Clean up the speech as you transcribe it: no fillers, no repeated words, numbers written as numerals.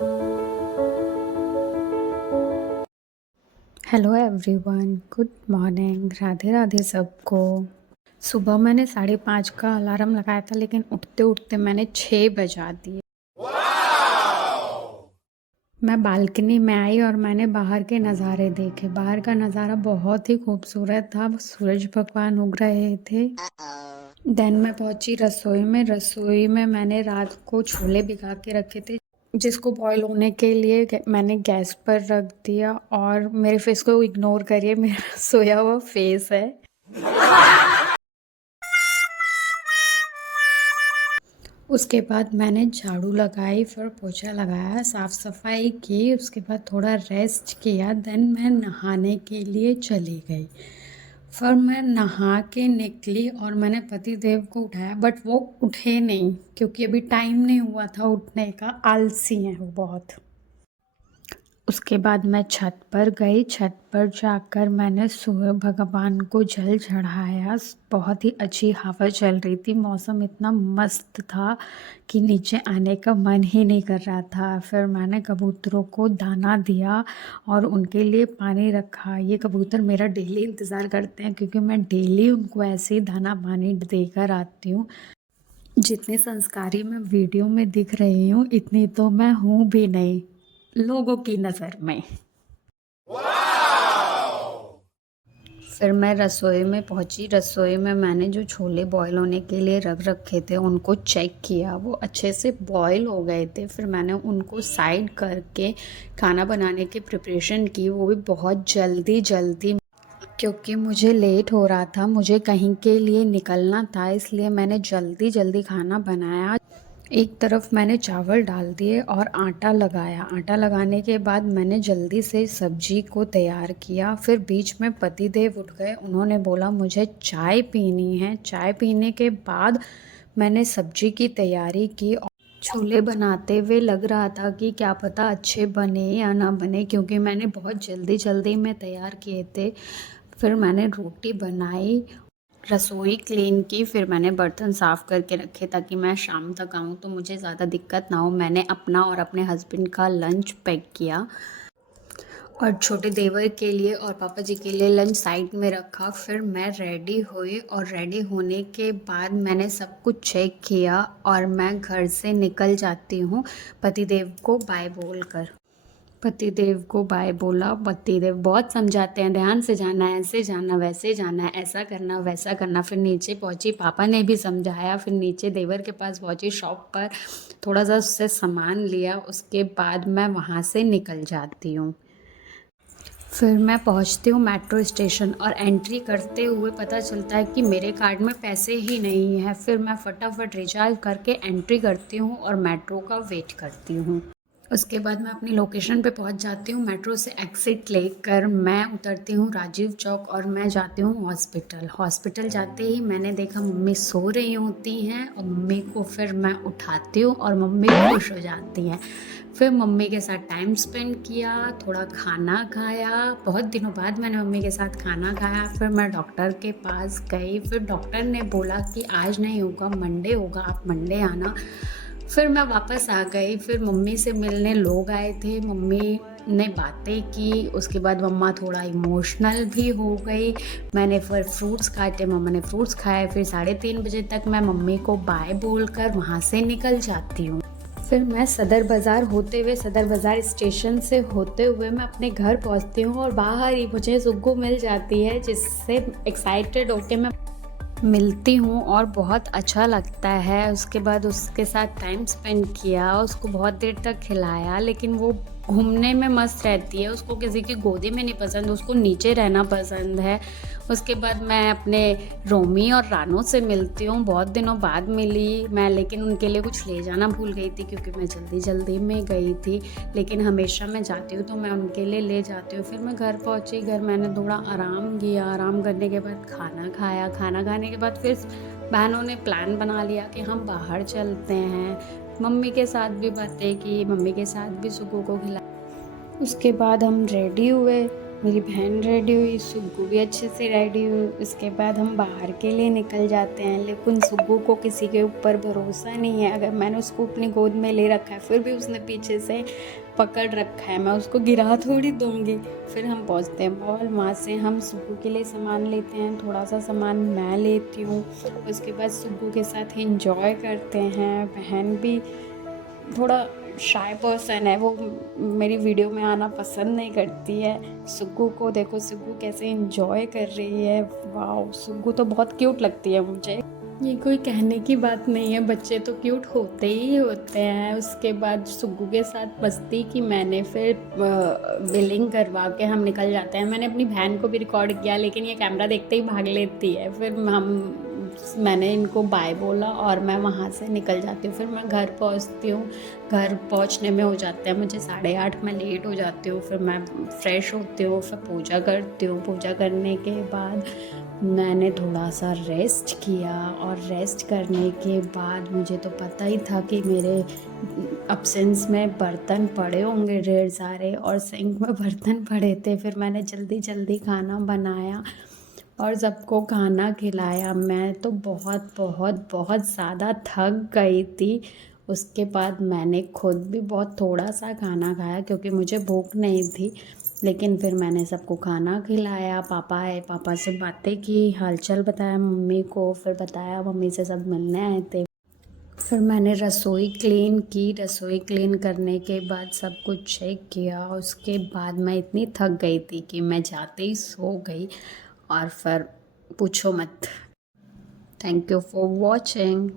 Hello everyone, good morning. Radhe Radhe सबको। सुबह मैंने 5:30 का अलार्म लगाया था, लेकिन उठते उठते मैंने 6 बजा दिए। मैं बालकनी में आई और मैंने बाहर के नज़ारे देखे। बाहर का नज़ारा बहुत ही खूबसूरत था। सूरज भगवान उग रहे थे। देन मैं पहुंची रसोई में। रसोई में मैंने रात को छोले भिगा के रखे थे, जिसको बॉईल होने के लिए मैंने गैस पर रख दिया। और मेरे फेस को इग्नोर करिए, मेरा सोया हुआ फेस है। उसके बाद मैंने झाड़ू लगाई, फिर पोछा लगाया, साफ़ सफाई की। उसके बाद थोड़ा रेस्ट किया। देन मैं नहाने के लिए चली गई। फिर मैं नहा के निकली और मैंने पति देव को उठाया, बट वो उठे नहीं, क्योंकि अभी टाइम नहीं हुआ था उठने का। आलसी हैं वो बहुत। उसके बाद मैं छत पर गई। छत पर जाकर मैंने सूर्य भगवान को जल चढ़ाया। बहुत ही अच्छी हवा चल रही थी। मौसम इतना मस्त था कि नीचे आने का मन ही नहीं कर रहा था। फिर मैंने कबूतरों को दाना दिया और उनके लिए पानी रखा। ये कबूतर मेरा डेली इंतज़ार करते हैं, क्योंकि मैं डेली उनको ऐसे ही दाना पानी देकर आती हूँ। जितनी संस्कारी मैं वीडियो में दिख रही हूँ, इतनी तो मैं हूँ भी नहीं लोगों की नज़र में। फिर मैं रसोई में पहुंची। रसोई में मैंने जो छोले बॉईल होने के लिए रख रखे थे उनको चेक किया। वो अच्छे से बॉईल हो गए थे। फिर मैंने उनको साइड करके खाना बनाने की प्रिपरेशन की, वो भी बहुत जल्दी जल्दी, क्योंकि मुझे लेट हो रहा था, मुझे कहीं के लिए निकलना था। इसलिए मैंने जल्दी जल्दी खाना बनाया। एक तरफ मैंने चावल डाल दिए और आटा लगाया। आटा लगाने के बाद मैंने जल्दी से सब्जी को तैयार किया। फिर बीच में पतिदेव उठ गए। उन्होंने बोला मुझे चाय पीनी है। चाय पीने के बाद मैंने सब्जी की तैयारी की। छोले बनाते हुए लग रहा था कि क्या पता अच्छे बने या ना बने, क्योंकि मैंने बहुत जल्दी जल्दी में तैयार किए थे। फिर मैंने रोटी बनाई, रसोई क्लीन की। फिर मैंने बर्तन साफ़ करके रखे ताकि मैं शाम तक आऊँ तो मुझे ज़्यादा दिक्कत ना हो। मैंने अपना और अपने हस्बैंड का लंच पैक किया और छोटे देवर के लिए और पापा जी के लिए लंच साइड में रखा। फिर मैं रेडी हुई और रेडी होने के बाद मैंने सब कुछ चेक किया और मैं घर से निकल जाती हूँ, पतिदेव को बाय बोलकर। पतिदेव को बाय बोला। पतिदेव बहुत समझाते हैं, ध्यान से जाना है, ऐसे जाना, वैसे जाना है, ऐसा करना, वैसा करना। फिर नीचे पहुंची, पापा ने भी समझाया। फिर नीचे देवर के पास पहुंची, शॉप पर थोड़ा सा उससे सामान लिया। उसके बाद मैं वहां से निकल जाती हूँ। फिर मैं पहुंचती हूँ मेट्रो स्टेशन और एंट्री करते हुए पता चलता है कि मेरे कार्ड में पैसे ही नहीं है। फिर मैं फटाफट रिचार्ज करके एंट्री करती हूँ और मेट्रो का वेट करती हूँ। उसके बाद मैं अपनी लोकेशन पे पहुंच जाती हूँ। मेट्रो से एग्ज़िट लेकर मैं उतरती हूँ राजीव चौक और मैं जाती हूँ हॉस्पिटल। हॉस्पिटल जाते ही मैंने देखा मम्मी सो रही होती हैं और मम्मी को फिर मैं उठाती हूँ और मम्मी खुश हो जाती हैं। फिर मम्मी के साथ टाइम स्पेंड किया, थोड़ा खाना खाया। बहुत दिनों बाद मैंने मम्मी के साथ खाना खाया। फिर मैं डॉक्टर के पास गई। फिर डॉक्टर ने बोला कि आज नहीं होगा, मंडे होगा, आप मंडे आना। फिर मैं वापस आ गई। फिर मम्मी से मिलने लोग आए थे, मम्मी ने बातें की। उसके बाद मम्मा थोड़ा इमोशनल भी हो गई। मैंने फिर फ्रूट्स काटे, मम्मा ने फ्रूट्स खाए। फिर 3:30 बजे तक मैं मम्मी को बाय बोलकर वहाँ से निकल जाती हूँ। फिर मैं सदर बाज़ार होते हुए, सदर बाज़ार स्टेशन से होते हुए मैं अपने घर पहुँचती हूँ और बाहर ही मुझे सुग्गू मिल जाती है, जिससे एक्साइटेड होके मैं मिलती हूँ और बहुत अच्छा लगता है। उसके बाद उसके साथ टाइम स्पेंड किया, उसको बहुत देर तक खिलाया। लेकिन वो घूमने में मस्त रहती है, उसको किसी की गोदी में नहीं पसंद, उसको नीचे रहना पसंद है। उसके बाद मैं अपने रोमी और रानू से मिलती हूँ। बहुत दिनों बाद मिली मैं, लेकिन उनके लिए कुछ ले जाना भूल गई थी, क्योंकि मैं जल्दी जल्दी में गई थी। लेकिन हमेशा मैं जाती हूँ तो मैं उनके लिए ले जाती हूँ। फिर मैं घर पहुँची। घर मैंने थोड़ा आराम किया। आराम करने के बाद खाना खाया। खाना खाने के बाद फिर बहनों ने प्लान बना लिया कि हम बाहर चलते हैं। मम्मी के साथ भी बातें की, मम्मी के साथ भी सुगु को खिलाया। उसके बाद हम रेडी हुए मेरी बहन रेडी हुई, सुग्गू भी अच्छे से रेडी हुई। उसके बाद हम बाहर के लिए निकल जाते हैं, लेकिन सुग्गू को किसी के ऊपर भरोसा नहीं है। अगर मैंने उसको अपनी गोद में ले रखा है फिर भी उसने पीछे से पकड़ रखा है, मैं उसको गिरा थोड़ी दूँगी। फिर हम पहुँचते हैं मॉल, वहाँ से हम सुग्गू के लिए सामान लेते हैं, थोड़ा सा सामान मैं लेती हूँ। उसके बाद सुग्गू के साथ एंजॉय करते हैं। बहन भी थोड़ा शाय पर्सन है, वो मेरी वीडियो में आना पसंद नहीं करती है। सुग्गू को देखो, सुग्गू कैसे एंजॉय कर रही है। वाओ, सुग्गू तो बहुत क्यूट लगती है मुझे। ये कोई कहने की बात नहीं है, बच्चे तो क्यूट होते ही होते हैं। उसके बाद सुग्गू के साथ मस्ती की मैंने, फिर बिलिंग करवा के हम निकल जाते हैं। मैंने अपनी बहन को भी रिकॉर्ड किया, लेकिन ये कैमरा देखते ही भाग लेती है। फिर मैंने इनको बाय बोला और मैं वहाँ से निकल जाती हूँ। फिर मैं घर पहुँचती हूँ, घर पहुँचने में हो जाते हैं मुझे 8:30, मैं लेट हो जाती हूँ। फिर मैं फ्रेश होती हूँ, फिर पूजा करती हूँ। पूजा करने के बाद मैंने थोड़ा सा रेस्ट किया, और रेस्ट करने के बाद मुझे तो पता ही था कि मेरे अब्सेंस में बर्तन पड़े होंगे ढेर सारे, और सिंक में बर्तन पड़े थे। फिर मैंने जल्दी जल्दी खाना बनाया और सबको खाना खिलाया। मैं तो बहुत बहुत बहुत ज़्यादा थक गई थी। उसके बाद मैंने खुद भी बहुत थोड़ा सा खाना खाया क्योंकि मुझे भूख नहीं थी। लेकिन फिर मैंने सबको खाना खिलाया। पापा आए, पापा से बातें की, हालचाल बताया मम्मी को, फिर बताया मम्मी से सब मिलने आए थे। फिर मैंने रसोई क्लीन की। रसोई क्लीन करने के बाद सब कुछ चेक किया। उसके बाद मैं इतनी थक गई थी कि मैं जाते ही सो गई, और फिर पूछो मत। Thank you for watching.